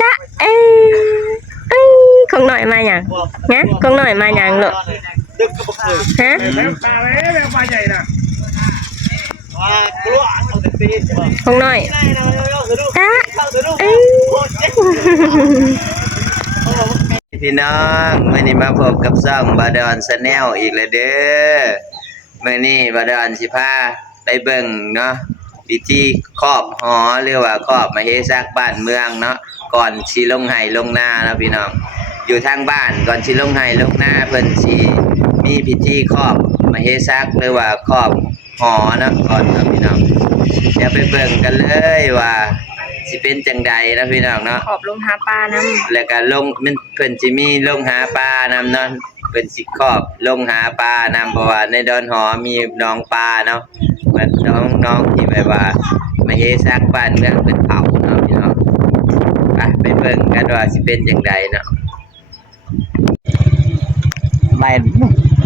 จ๊ะของหน่อยมาอย่างนะของหน่อยมาอย่างหรอฮะของหน่อยจ๊ะพี่น้องมื่อนี้มาพบกับซ่องบาดอนชาแนลอีกแล้วเด้อมื่อนี้บาดอนสิพาไปเบิ่งเนาะพิธีครอบหอหรือว่าครอบมเหสักบ้านเมืองเนาะก่อนสิลงไห้ลงนาเนาะพี่น้องอยู่ทางบ้านก่อนสิลงไห้ลงนาเพิ่นสิมีพิธีครอบมเหสักหรือว่าครอบหอเนาะก่อนเนาะพี่น้องเดี๋ยวไปเบิ่งกันเลยว่าสิเป็นจังใดนะพี่น้องเนาะขอบลงหาปลาน้ำแล้วก็ลงมันเพิ่นสิมีลงหาปลานำเนาะเพิ่นสิครอบลงหาปลานำเพราะว่าในดอนหอมีหนองปลาเนาะมันน้องที่แบบว่ามาเฮซักบ้านเมืองเพิ่นเผาเนาะพี่น้องไปเบิ่งกันว่าสิเป็นจังใดเนาะไล่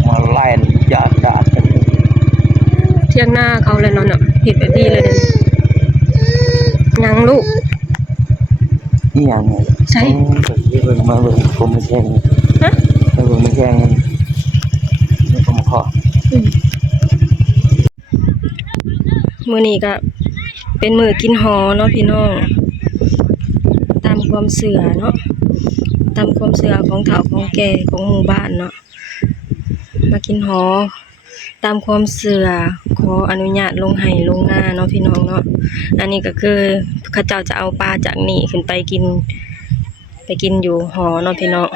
มาไล่ยอดกันเที่ยงหน้าเขาเลยเนาะเห็นแบบนี้เลยยังลูกนี่ยังไงใช่เบิ่งมาเบิ่งผมไม่แช่งฮะเบิ่งไม่แช่งนี่ผมขอมื้อนี้ก็เป็นมื้อกินหอเนาะพี่น้องตามความเชื่อเนาะตามความเชื่อของเฒ่าของแก่ของหมู่บ้านเนาะมากินหอตามความเชื่อขออนุญาตลงไห้ลงนาเนาะพี่น้องเนาะอันนี้ก็คือเขาเจ้าจะเอาปลาจากนี่ขึ้นไปกินอยู่หอเนาะพี่น้อง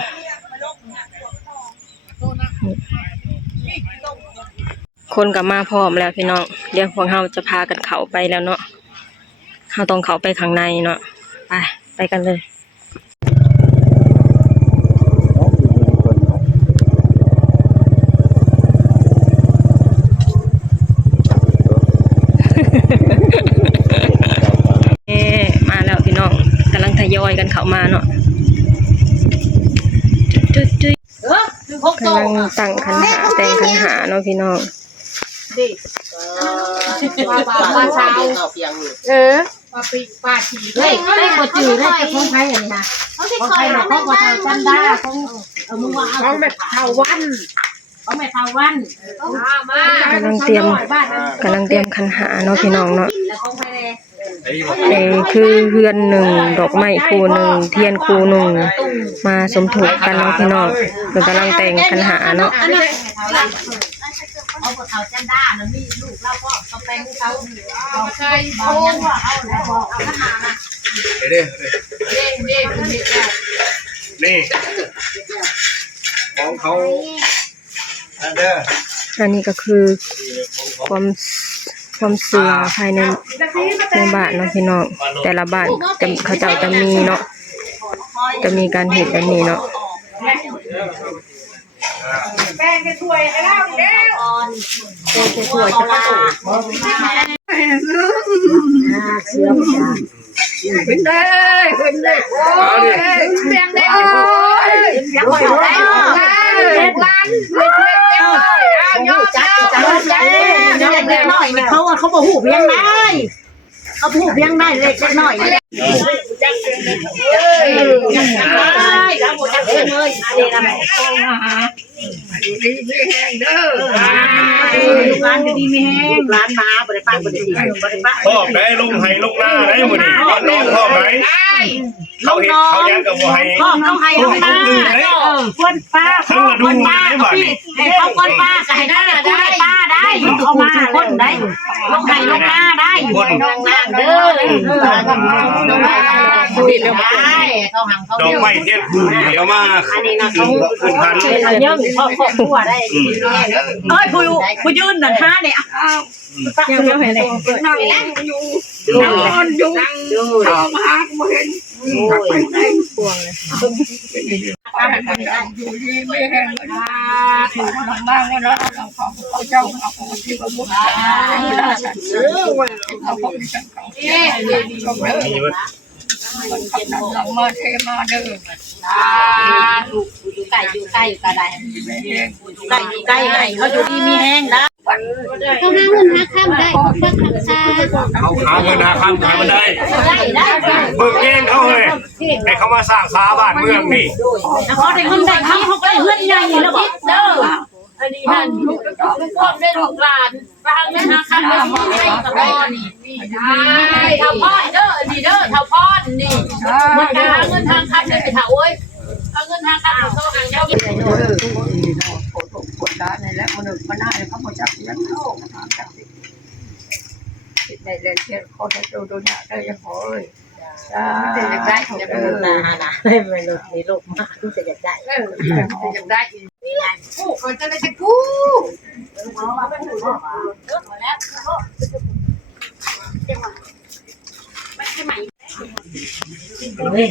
คนก็มาพร้อมแล้วพี่น้องเดี๋ยวพวกเราจะพากันเข้าไปแล้วเนาะเราต้องเข้าไปข้างในเนาะไปกันเลยมาแล้วพี่น้องกำลังทยอยกันเข้ามาเนาะกำลังตั้งคันหาแต่งคันหาเนาะพี่น้องปลาเช้าปลาปีปลาฉีเฮ้ยไม่หมดจืดเลยจะพ้องไทยอย่างนี้นะพ้องไทยเราพ้องว่าจันดาพ้องมึงว่าพ้องแบบเทาวันพ้องแบบเทาวันกำลังเตรียมคันหาเนาะพี่น้องเนาะคือเฮือนหนึ่งดอกไม้คู่หนึ่งเทียนคู่หนึ่งมาสมทบกันเนาะพี่น้องมันกำลังแต่งคันหาเนาะเอาเขาจันดาแล้วมีลูกเราก็เขาแปลงเขาเอาใช่บอกยังว่าเอาแล้วบอกเอาขนาดน่ะนี่ของเขาอันนี้ก็คือความเสื่อภายในบ้านเนาะพี่น้องแต่ละบ้านเขาจะมีเนาะจะมีการเห็นแบบนี้เนาะแป้งจะช่วยให้เราแล้วแป้งจะช่วยจะประตูเสือเป็นได้โอ้ยเสียงได้โอ้ยเสียงได้เล็กล้านเล็กยอดจัดเล็กน้อยนี่เขาบอกหูเพียงได้เขาหูเพียงได้เล็กน้อยจัดแล้วหมดจัดเลยนี่นะดีไม่แห้งเด้อร้านดีไม่แห้งร้านมาบริการบริการพ่อได้ลงไห้ลงหน้าได้หมดนี่น้องพ่อไหมเขาเห็นเขาแย่งกับพ่อไห้พ่อต้องไห้ลงหน้าคนป้าคนป้าให้เขาคนป้าใส่ได้ป้าได้เอามาคนได้ลงไห้ลงหน้าได้ลงหน้าเด้อดอกไม้เทียนคูเดี๋ยวมาขึ้นพันเยอะพ่อผัวได้เอ้ยผู้ยืนหน่อยท่าเนี่ยยังไม่เห็นเลยนอนอยู่เอามาเห็นพวงเลยอยู่ดีไม่แห้งถูกมากเลยนะเราของเขาเจ้าเราของที่เราบุกเราของที่ฉันเขาเรามาเทมาเด้ออยู่ใกล้ก็ได้อยู่ใกล้เขาอยู่ดีมีแห้งนะเขาหาเงินหาข้ามได้เขาพักทางซาเขาหาเงินหาข้ามขายมันได้ เบิ่งเองเขาเลยให้เขามาสร้างสาบ้านเมืองนี่ แล้วเขาได้เงินได้คำเขาก็ได้เฮือนใหญ่แล้วบ่เด้ออันนี้ท่านลูกพ่อได้ลูกหลานไปหาเงินหาคำมาสิให้กับพ่อนี่ได้เท่าพ่อเด้อนี่เด้อเท่าพ่อนี่มันหาเงินทางคำได้ไปเท่าเอ้ยเอาเงินทางคำโซ่หางเจ้าไปเลย กดด้านนี่แหละมันมันน่าจะเขาบ่จับยังเอาจับในเรื่องเช่นคนที่โดนเนี่ยได้ยังพอเอ้ยจะอยากได้ของจะเป็นตาหนาได้ไม่ลดในโลกมากที่จะอยากได้อยากได้กู้คนจะได้จะกู้เฮ้ย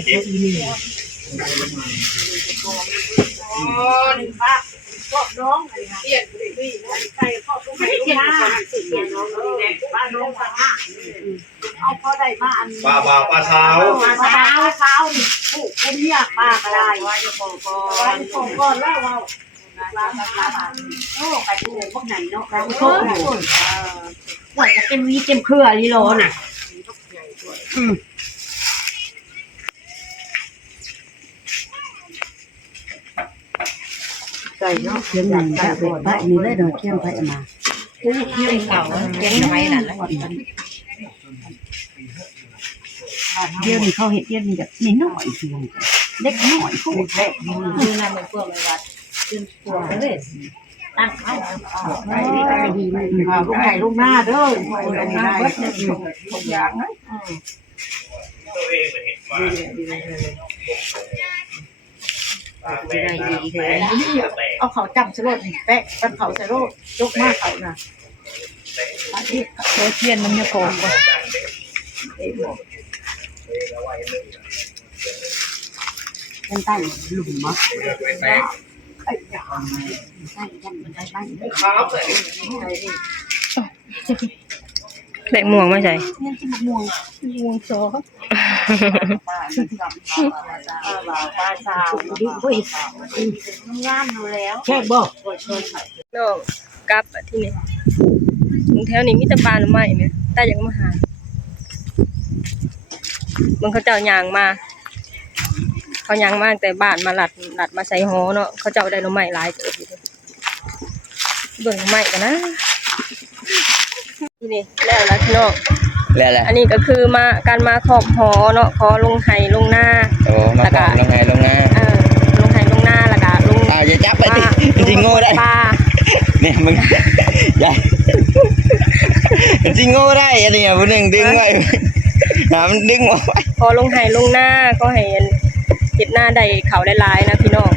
น้องเปลี่ยนใครพ่อต้องให้ลูกมาเปลี่ยนน้องบ้านน้องบ้านเอาพอได้มาอัน ป้าบ่าวป้าสาว เช้านี่ผู้คนเรียกป้าก็ได้ไว้ก่อนแล้วว่าโอ้ไปดูพวกไหนเนาะแล้วโชคว่าจะเป็นวีเต็มเครือลีโลน่ะไก่เนาะเพียงอย่างจะเป็นพระนี่เลยเนาะเที่ยงพระมาเที่ยงเก่าเที่ยงไว้นั่นแหละเดี๋ยวนี้เขาเห็ดเดี๋ยวนี้แบบนี่น้อยสิเล็กน้อยพูดแรกนี่นั่นมันพวกมันวัดขึ้นตัวเลยตั้งไว้ได้ดีลูกไก่ลูกหน้าเด้อลูกหน้าเบิดทุกอย่างนะ ตัวเองเห็นมาได้ดีเลยเอาเขาจำสโลดแปะเป็นเขาสโลดยกมาเขาน่ะอาทิตย์เขาเทียนมันจะโกงกว่าเป็นใต้หลุมมั้งแบกม่วงมาใส่ ม่วงโซ่ป้าสาวดิบุ้ยงามอยู่แล้วแค่บอก น้องกลับอะที่นี่ตรงแถวนี้มีแต่ปลาหรือไม่ไหมแต่ยังมาหามันเขาเจ้ายางมาเขายางมาแต่บ้านมาหลัดมาใส่หอเนาะเขาเจ้าได้หน่อไม้หลายเติบอยู่เบิ่งหน่อไม้กันนะที่นี่แล้วนะพี่น้อง แล้วแหละ อันนี้ก็คือมาการมาขอบหอเนาะขอลงไห้ลงหน้า โอ้มาขอลงไงลงหน้า ลงไห้ลงหน้าแล้วก็ลง อย่าจับไปดิจริงโง่ได้ ปลา เนี่ยมึงอย่าจริงโง่ได้อันนี้ผู้หนึ่งดึงไว้หามันดึงไว้ ขอลงไห้ลงหน้าก็ให้เฮ็ดหน้าได้เขาได้หลายนะพี่น้อง